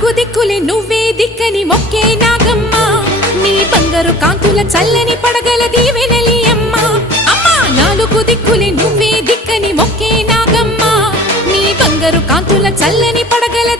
నాలుగు దిక్కులే నువ్వే దిక్కని మొక్కే నాగమ్మ నీ బంగారు కాంతుల చల్లని పడగల దీవెనలి అమ్మ అమ్మా నాలుగు దిక్కులే నువ్వే దిక్కని మొక్కే నాగమ్మ నీ బంగారు కాంతుల చల్లని పడగల